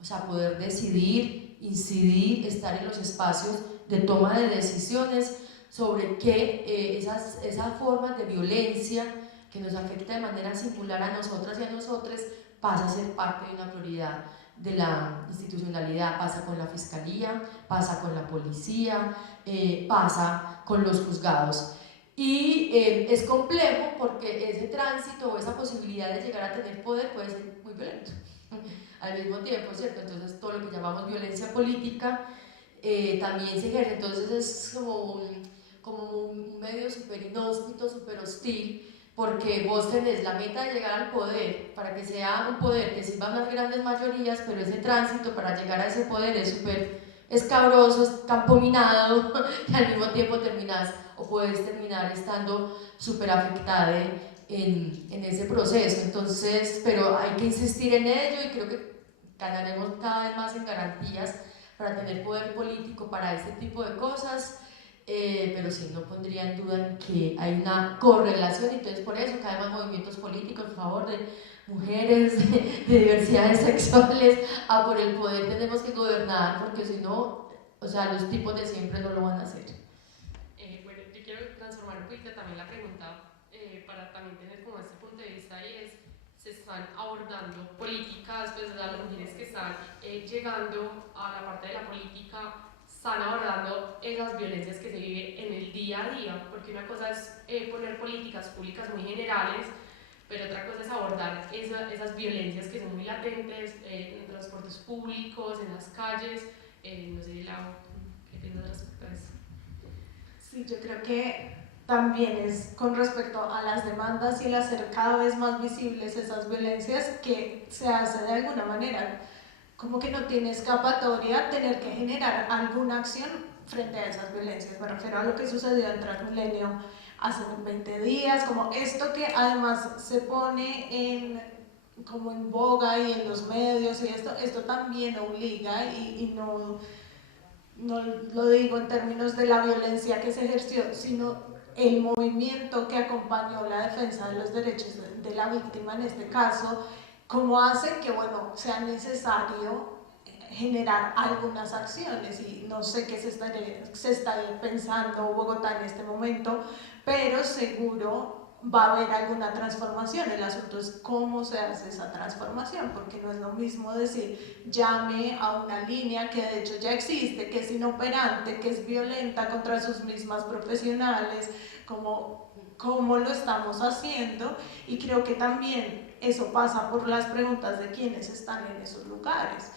o sea, poder decidir, incidir, estar en los espacios de toma de decisiones sobre que esas formas de violencia que nos afecta de manera singular a nosotras y a nosotros pasa a ser parte de una prioridad de la institucionalidad, pasa con la fiscalía, pasa con la policía, pasa con los juzgados. Y es complejo porque ese tránsito o esa posibilidad de llegar a tener poder puede ser muy violento al mismo tiempo, ¿cierto? Entonces todo lo que llamamos violencia política también se ejerce, entonces es como un medio súper inhóspito, súper hostil, porque vos tenés la meta de llegar al poder para que sea un poder que sirva a unas grandes mayorías, pero ese tránsito para llegar a ese poder es súper escabroso, es campo minado, y al mismo tiempo terminás o puedes terminar estando súper afectada en ese proceso. Entonces, pero hay que insistir en ello y creo que ganaremos cada vez más en garantías para tener poder político para este tipo de cosas. Pero sí, no pondría en duda en que hay una correlación, entonces por eso cada vez más movimientos políticos a favor de mujeres, de diversidades sexuales, por el poder tenemos que gobernar, porque si no, o sea, los tipos de siempre no lo van a hacer. Bueno, yo quiero transformar un poquito también la pregunta para también tener como este punto de vista y es se están abordando políticas, pues las mujeres que están llegando a la parte de la política están abordando esas violencias que se viven en el día a día, porque una cosa es poner políticas públicas muy generales, pero otra cosa es abordar esas violencias que son muy latentes en transportes públicos, en las calles, no sé, Lau, ¿qué piensas respecto a eso? Sí, yo creo que también es con respecto a las demandas y el hacer cada vez más visibles esas violencias que se hace de alguna manera, como que no tiene escapatoria tener que generar alguna acción frente a esas violencias. Me refiero a lo que sucedió en Transmilenio hace 20 días, como esto que además se pone como en boga y en los medios, y esto también obliga y no lo digo en términos de la violencia que se ejerció, sino el movimiento que acompañó la defensa de los derechos de la víctima en este caso, como hace que, bueno, sea necesario generar algunas acciones. Y no sé qué se está pensando Bogotá en este momento, pero seguro va a haber alguna transformación. El asunto es cómo se hace esa transformación, porque no es lo mismo decir llame a una línea que de hecho ya existe, que es inoperante, que es violenta contra sus mismas profesionales, como lo estamos haciendo. Y creo que también eso pasa por las preguntas de quienes están en esos lugares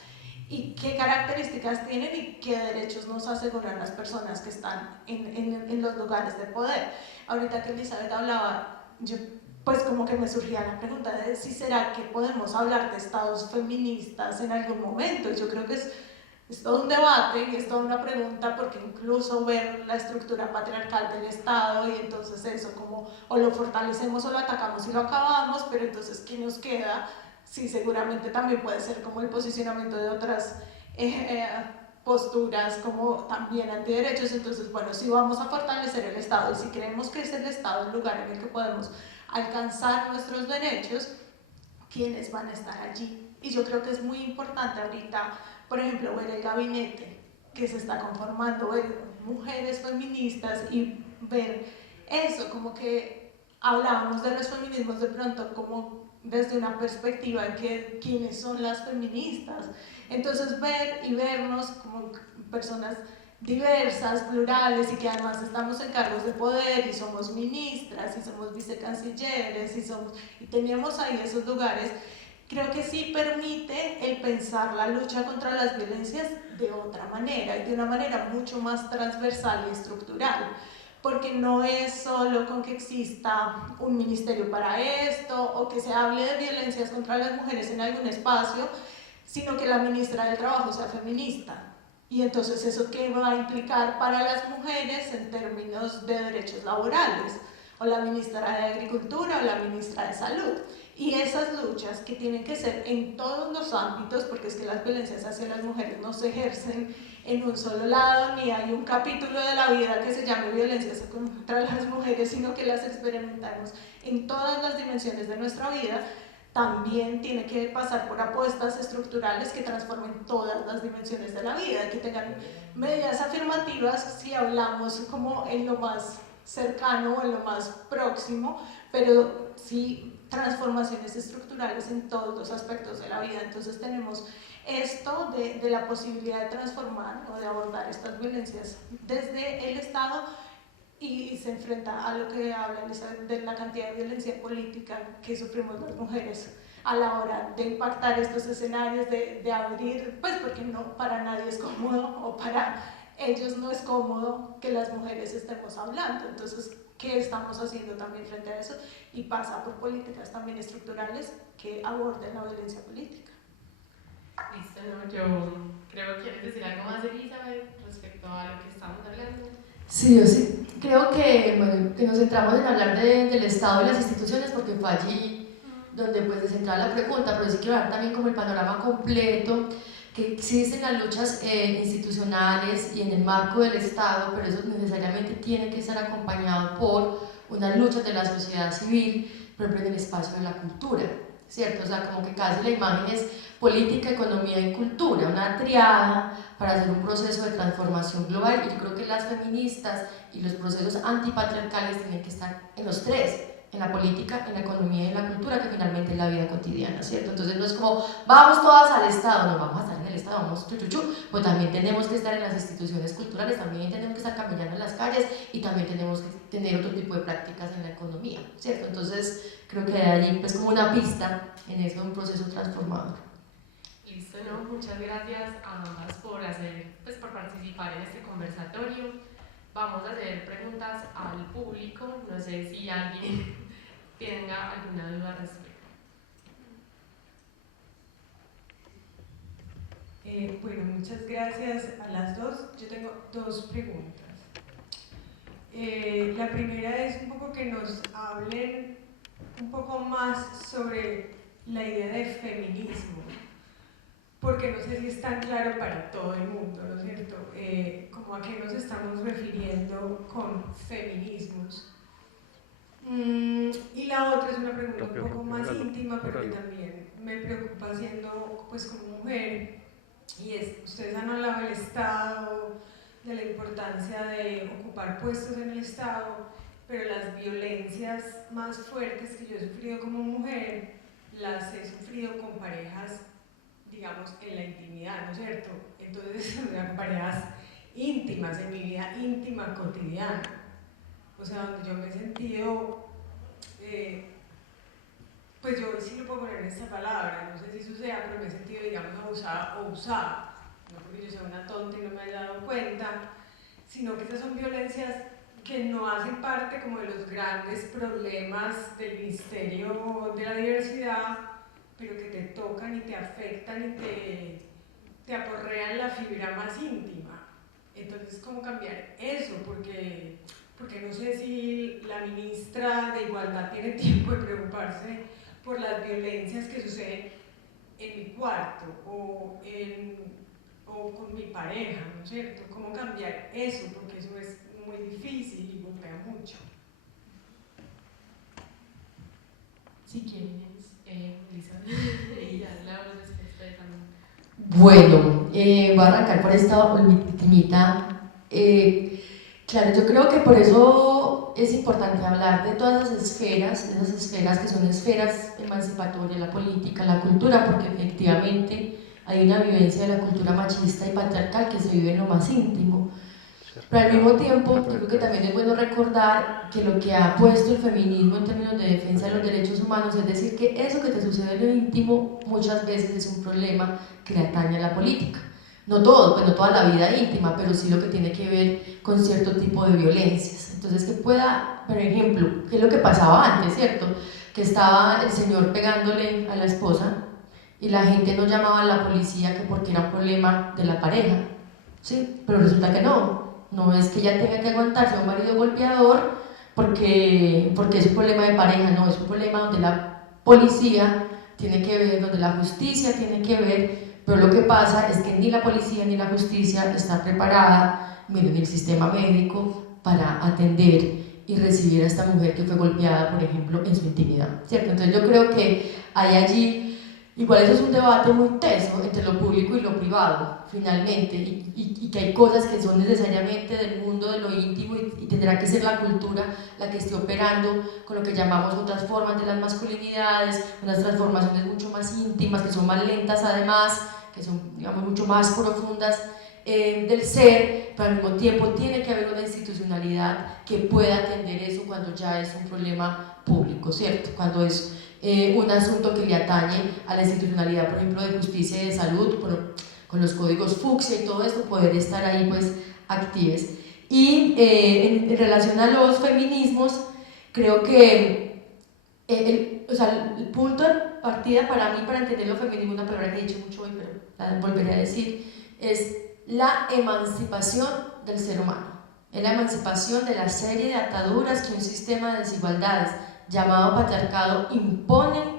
y qué características tienen y qué derechos nos aseguran las personas que están en los lugares de poder. Ahorita que Elizabeth hablaba, yo pues como que me surgía la pregunta de si será que podemos hablar de estados feministas en algún momento. Yo creo que es todo un debate y es toda una pregunta, porque incluso ver la estructura patriarcal del Estado y entonces eso como o lo fortalecemos o lo atacamos y lo acabamos, pero entonces ¿qué nos queda? Sí, seguramente también puede ser como el posicionamiento de otras posturas como también antiderechos. Entonces, bueno, si vamos a fortalecer el Estado y si creemos que es el Estado el lugar en el que podemos alcanzar nuestros derechos, ¿quiénes van a estar allí? Y yo creo que es muy importante ahorita, por ejemplo, ver el gabinete que se está conformando, ver mujeres feministas y ver eso, como que hablábamos de los feminismos de pronto como desde una perspectiva en que quiénes son las feministas. Entonces ver y vernos como personas diversas, plurales, y que además estamos en cargos de poder y somos ministras y somos vicecancilleres y tenemos ahí esos lugares, creo que sí permite el pensar la lucha contra las violencias de otra manera y de una manera mucho más transversal y estructural, porque no es solo con que exista un ministerio para esto o que se hable de violencias contra las mujeres en algún espacio, sino que la ministra del Trabajo sea feminista. Y entonces eso qué va a implicar para las mujeres en términos de derechos laborales, o la ministra de Agricultura o la ministra de Salud. Y esas luchas que tienen que ser en todos los ámbitos, porque es que las violencias hacia las mujeres no se ejercen en un solo lado, ni hay un capítulo de la vida que se llame violencias contra las mujeres, sino que las experimentamos en todas las dimensiones de nuestra vida. También tiene que pasar por apuestas estructurales que transformen todas las dimensiones de la vida, que tengan medidas afirmativas si hablamos como en lo más cercano o en lo más próximo, pero sí transformaciones estructurales en todos los aspectos de la vida. Entonces tenemos esto de la posibilidad de transformar o de abordar estas violencias desde el Estado, y se enfrenta a lo que habla Elizabeth de la cantidad de violencia política que sufrimos las mujeres a la hora de impactar estos escenarios, de abrir, pues porque no para nadie es cómodo, o para ellos no es cómodo que las mujeres estemos hablando. Entonces, ¿qué estamos haciendo también frente a eso? Y pasa por políticas también estructurales que aborden la violencia política. Listo, no, yo creo que quieres decir algo más, Elizabeth, respecto a lo que estamos hablando. Sí, yo sí creo que, bueno, que nos centramos en hablar del Estado y las instituciones porque fue allí donde pues se centraba la pregunta, pero sí quiero dar también como el panorama completo, que existen las luchas institucionales y en el marco del Estado, pero eso necesariamente tiene que estar acompañado por unas luchas de la sociedad civil, por ejemplo en el espacio de la cultura, ¿cierto? O sea, como que casi la imagen es política, economía y cultura, una triada para hacer un proceso de transformación global, y yo creo que las feministas y los procesos antipatriarcales tienen que estar en los tres, en la política, en la economía y en la cultura, cultura que finalmente es la vida cotidiana, ¿cierto? Entonces no es como, vamos todas al Estado, no vamos a estar en el Estado, vamos pues también tenemos que estar en las instituciones culturales, también tenemos que estar caminando en las calles y también tenemos que tener otro tipo de prácticas en la economía, ¿cierto? Entonces creo que hay allí pues como una pista en eso, un proceso transformador. Listo, ¿no? Muchas gracias a ambas por participar en este conversatorio. Vamos a hacer preguntas al público, no sé si alguien tenga alguna duda al respecto. Bueno, muchas gracias a las dos. Yo tengo dos preguntas. La primera es un poco que nos hablen un poco más sobre la idea de feminismo, porque no sé si es tan claro para todo el mundo, ¿no es cierto? Como a qué nos estamos refiriendo con feminismos. Y la otra es una pregunta un poco más íntima, pero que también me preocupa siendo pues como mujer, y es, ustedes han hablado del Estado, de la importancia de ocupar puestos en el Estado, pero las violencias más fuertes que yo he sufrido como mujer, las he sufrido con parejas, digamos, en la intimidad, ¿no es cierto? Entonces, son parejas íntimas, en mi vida íntima, cotidiana. O sea, donde yo me he sentido, pues yo sí lo puedo poner en esta palabra, no sé si eso sea, pero me he sentido, digamos, abusada o usada. No porque yo sea una tonta y no me haya dado cuenta, sino que estas son violencias que no hacen parte como de los grandes problemas del ministerio de la diversidad, pero que te tocan y te afectan y te aporrean la fibra más íntima. Entonces, ¿cómo cambiar eso? Porque no sé si la ministra de Igualdad tiene tiempo de preocuparse por las violencias que suceden en mi cuarto o con mi pareja, ¿no es cierto? ¿Cómo cambiar eso? Porque eso es muy difícil y golpea mucho. Si quieres, Lisa, ya la hablo después de también. Bueno, voy a arrancar por esta ultimita. Claro, yo creo que por eso es importante hablar de todas esas esferas que son esferas emancipatorias, la política, la cultura, porque efectivamente hay una vivencia de la cultura machista y patriarcal que se vive en lo más íntimo. Pero al mismo tiempo, yo creo que también es bueno recordar que lo que ha puesto el feminismo en términos de defensa de los derechos humanos, es decir, que eso que te sucede en lo íntimo muchas veces es un problema que le atañe a la política. No todo, pues no toda la vida íntima, pero sí lo que tiene que ver con cierto tipo de violencias. Entonces, que pueda, por ejemplo, ¿qué es lo que pasaba antes, cierto? Que estaba el señor pegándole a la esposa y la gente no llamaba a la policía que porque era un problema de la pareja, ¿sí? Pero resulta que no es que ella tenga que aguantarse a un marido golpeador porque es un problema de pareja, no, es un problema donde la policía tiene que ver, donde la justicia tiene que ver, pero lo que pasa es que ni la policía ni la justicia está preparada, miren, el sistema médico para atender y recibir a esta mujer que fue golpeada, por ejemplo, en su intimidad, ¿cierto? Entonces yo creo que hay allí, igual eso es un debate muy teso entre lo público y lo privado, finalmente, y que hay cosas que son necesariamente del mundo de lo íntimo y tendrá que ser la cultura la que esté operando con lo que llamamos otras formas de las masculinidades, unas transformaciones mucho más íntimas, que son más lentas además, que son, digamos, mucho más profundas del ser, pero al mismo tiempo tiene que haber una institucionalidad que pueda atender eso cuando ya es un problema público, ¿cierto? Cuando es un asunto que le atañe a la institucionalidad, por ejemplo, de justicia y de salud, con los códigos fucsia y todo esto, poder estar ahí pues actives. Y en relación a los feminismos, creo que el punto de partida para mí, para entender los feminismos, una palabra que he dicho mucho hoy, pero la volveré a decir, es la emancipación del ser humano, es la emancipación de la serie de ataduras que un sistema de desigualdades llamado patriarcado impone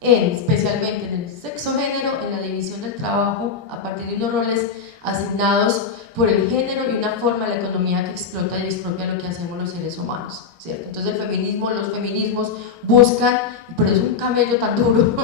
especialmente en el sexo-género, en la división del trabajo a partir de unos roles asignados por el género y una forma de la economía que explota y expropia lo que hacemos los seres humanos, ¿cierto? Entonces los feminismos buscan, y por eso es un camello tan duro,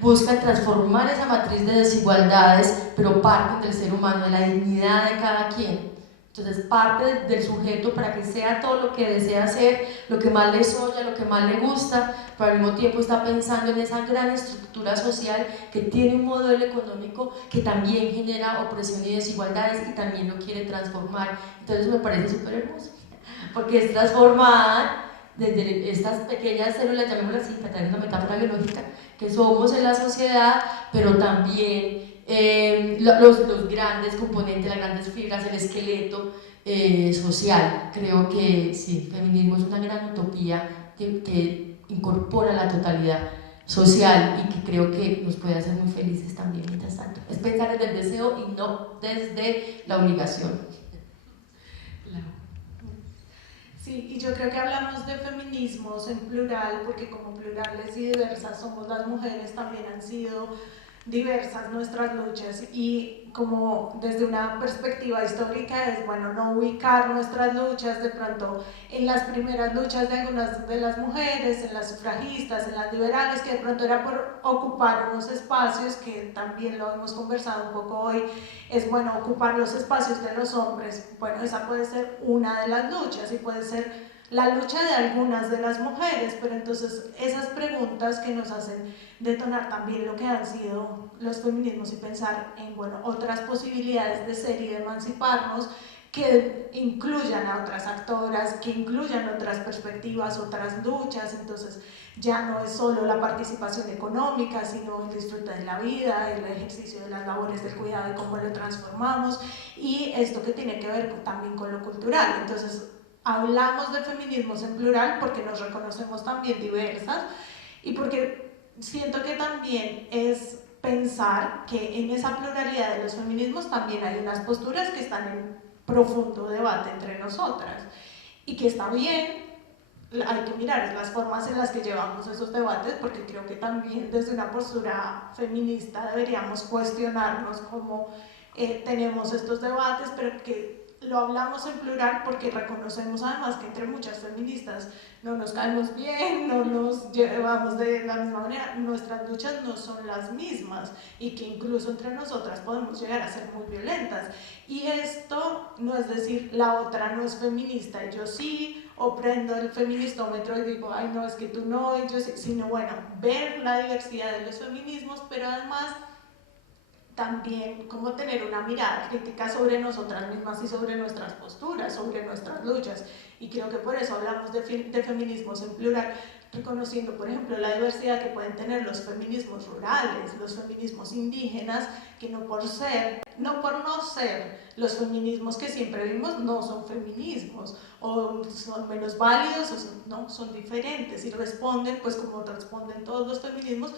buscan transformar esa matriz de desigualdades, pero parten del ser humano, de la dignidad de cada quien, Entonces parte del sujeto para que sea todo lo que desea hacer, lo que más le soña, lo que más le gusta, pero al mismo tiempo está pensando en esa gran estructura social que tiene un modelo económico que también genera opresión y desigualdades y también lo quiere transformar. Entonces me parece súper hermoso, porque es transformar desde estas pequeñas células, llamémoslas así, para tener una metáfora biológica, que somos en la sociedad, pero también los grandes componentes, las grandes fibras, el esqueleto social. Creo que sí, feminismo es una gran utopía que incorpora la totalidad social y que creo que nos puede hacer muy felices también mientras tanto. Es pensar desde el deseo y no desde la obligación. Sí, y yo creo que hablamos de feminismos en plural, porque como plurales y diversas somos las mujeres, también han sido diversas nuestras luchas, y como desde una perspectiva histórica es bueno no ubicar nuestras luchas de pronto en las primeras luchas de algunas de las mujeres, en las sufragistas, en las liberales, que de pronto era por ocupar unos espacios, que también lo hemos conversado un poco hoy, es bueno ocupar los espacios de los hombres. Bueno, esa puede ser una de las luchas y puede ser la lucha de algunas de las mujeres, pero entonces esas preguntas que nos hacen detonar también lo que han sido los feminismos y pensar en bueno, otras posibilidades de ser y de emanciparnos que incluyan a otras actoras, que incluyan otras perspectivas, otras luchas. Entonces ya no es solo la participación económica, sino el disfrute de la vida, el ejercicio de las labores del cuidado y cómo lo transformamos, y esto que tiene que ver también con lo cultural. Entonces hablamos de feminismos en plural porque nos reconocemos también diversas y porque siento que también es pensar que en esa pluralidad de los feminismos también hay unas posturas que están en profundo debate entre nosotras y que está bien. Hay que mirar las formas en las que llevamos esos debates, porque creo que también desde una postura feminista deberíamos cuestionarnos cómo tenemos estos debates, pero que lo hablamos en plural porque reconocemos además que entre muchas feministas no nos caemos bien, no nos llevamos de la misma manera, nuestras luchas no son las mismas y que incluso entre nosotras podemos llegar a ser muy violentas. Y esto no es decir la otra no es feminista y yo sí, o prendo el feministómetro y digo ay no, es que tú no y yo sí, sino bueno, ver la diversidad de los feminismos, pero además también como tener una mirada crítica sobre nosotras mismas y sobre nuestras posturas, sobre nuestras luchas. Y creo que por eso hablamos de feminismos en plural, reconociendo, por ejemplo, la diversidad que pueden tener los feminismos rurales, los feminismos indígenas, que no por no ser los feminismos que siempre vimos, no son feminismos, o son menos válidos, son diferentes y responden, pues como responden todos los feminismos,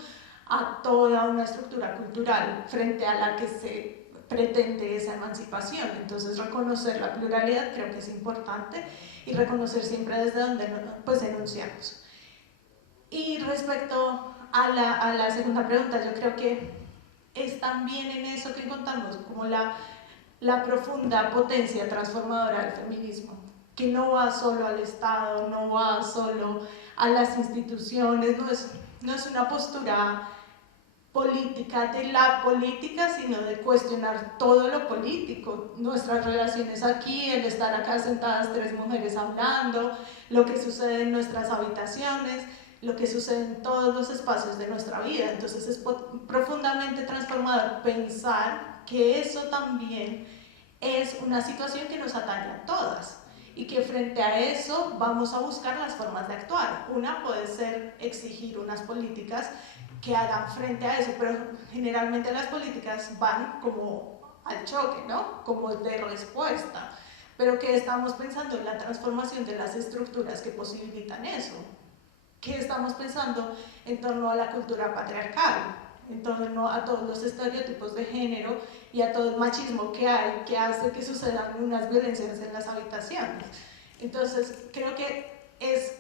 a toda una estructura cultural frente a la que se pretende esa emancipación. Entonces reconocer la pluralidad creo que es importante y reconocer siempre desde donde pues enunciamos. Y respecto a la segunda pregunta, yo creo que es también en eso que encontramos como la profunda potencia transformadora del feminismo, que no va solo al Estado, no va solo a las instituciones, no es una postura política de la política, sino de cuestionar todo lo político, nuestras relaciones aquí, el estar acá sentadas tres mujeres hablando, lo que sucede en nuestras habitaciones, lo que sucede en todos los espacios de nuestra vida. Entonces es profundamente transformador pensar que eso también es una situación que nos atañe a todas y que frente a eso vamos a buscar las formas de actuar. Una puede ser exigir unas políticas que hagan frente a eso, pero generalmente las políticas van como al choque, ¿no? Como de respuesta, pero que estamos pensando en la transformación de las estructuras que posibilitan eso, que estamos pensando en torno a la cultura patriarcal, en torno a todos los estereotipos de género y a todo el machismo que hay, que hace que sucedan unas violencias en las habitaciones. Entonces creo que es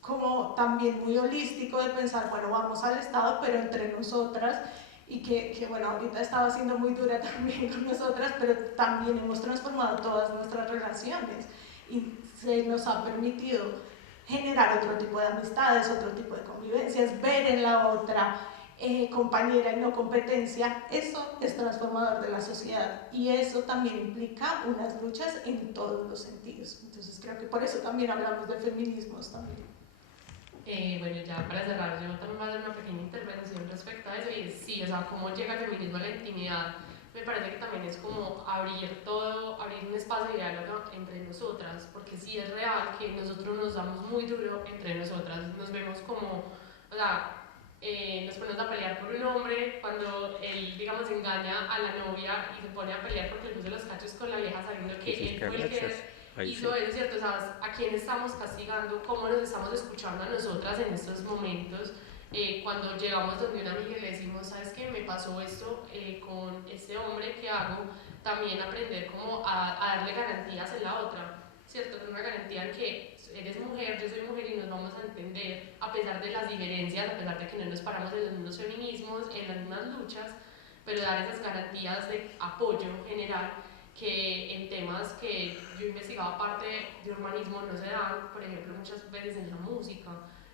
como también muy holístico de pensar, bueno, vamos al Estado, pero entre nosotras, y que bueno, ahorita estaba siendo muy dura también con nosotras, pero también hemos transformado todas nuestras relaciones y se nos ha permitido generar otro tipo de amistades, otro tipo de convivencias, ver en la otra compañera y no competencia, eso es transformador de la sociedad y eso también implica unas luchas en todos los sentidos. Entonces creo que por eso también hablamos de feminismos también. Bueno, ya para cerrar, yo también voy a hacer una pequeña intervención respecto a eso y es, sí, o sea, cómo llega el feminismo a la intimidad. Me parece que también es como abrir todo, abrir un espacio de diálogo entre nosotras, porque sí es real que nosotros nos damos muy duro entre nosotras, nos vemos como, o sea, nos ponemos a pelear por un hombre cuando él, digamos, engaña a la novia y se pone a pelear porque le puso los cachos con la vieja sabiendo que él fue el que hizo eso, ¿cierto? O sea, ¿a quién estamos castigando? ¿Cómo nos estamos escuchando a nosotras en estos momentos? Cuando llegamos donde una amiga y le decimos, ¿sabes qué? Me pasó esto con este hombre, ¿qué hago? También aprender como a darle garantías en la otra, ¿cierto? Una garantía en que eres mujer, yo soy mujer y nos vamos a entender a pesar de las diferencias, a pesar de que no nos paramos en los mismos feminismos, en las mismas luchas, pero dar esas garantías de apoyo general que en temas que yo investigaba parte de urbanismo no se dan, por ejemplo, muchas veces en la música.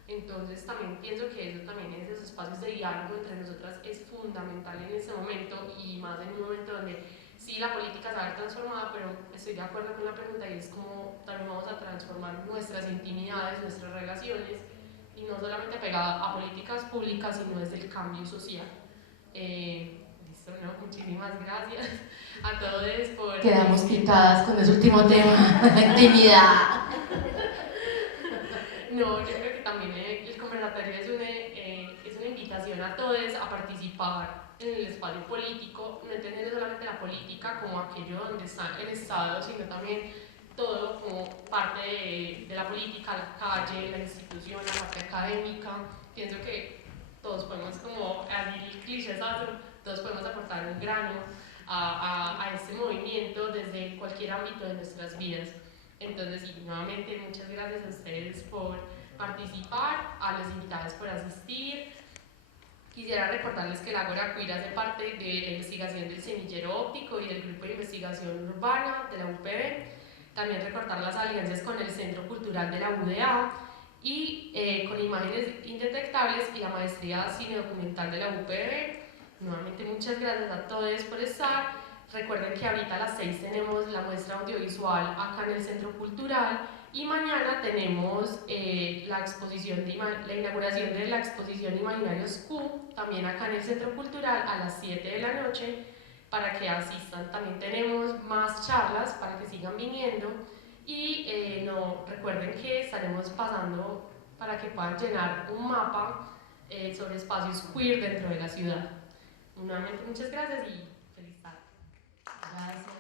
Entonces también pienso que eso también es esos espacios de diálogo entre nosotras es fundamental en este momento y más en un momento donde sí la política se va a ver transformada, pero estoy de acuerdo con la pregunta y es como también vamos a transformar nuestras intimidades, nuestras relaciones y no solamente apegada a políticas públicas sino desde el cambio social. Listo, ¿no? Muchísimas gracias a todos por... Quedamos picadas con ese último tema, la intimidad. No, yo creo que también el conversatorio es una invitación a todos a participar en el espacio político, no entender solamente la política como aquello donde está el Estado, sino también todo como parte de la política, la calle, la institución, la parte académica. Pienso que todos podemos, como así clichésazo, todos podemos aportar un grano a este movimiento desde cualquier ámbito de nuestras vidas. Entonces, sí, nuevamente muchas gracias a ustedes por participar, a los invitados por asistir. Quisiera recordarles que el Ágora Queer hace parte de la investigación del semillero óptico y del grupo de investigación urbana de la UPB. También recordar las alianzas con el Centro Cultural de la UDA y con Imágenes Indetectables y la maestría Cine Documental de la UPB. Nuevamente muchas gracias a todos por estar. Recuerden que ahorita a las 6 tenemos la muestra audiovisual acá en el Centro Cultural y mañana tenemos la inauguración de la exposición Imaginarios Q, también acá en el Centro Cultural a las 7 de la noche, para que asistan. También tenemos más charlas para que sigan viniendo y no, recuerden que estaremos pasando para que puedan llenar un mapa sobre espacios queer dentro de la ciudad. Nuevamente muchas gracias y feliz tarde. Gracias.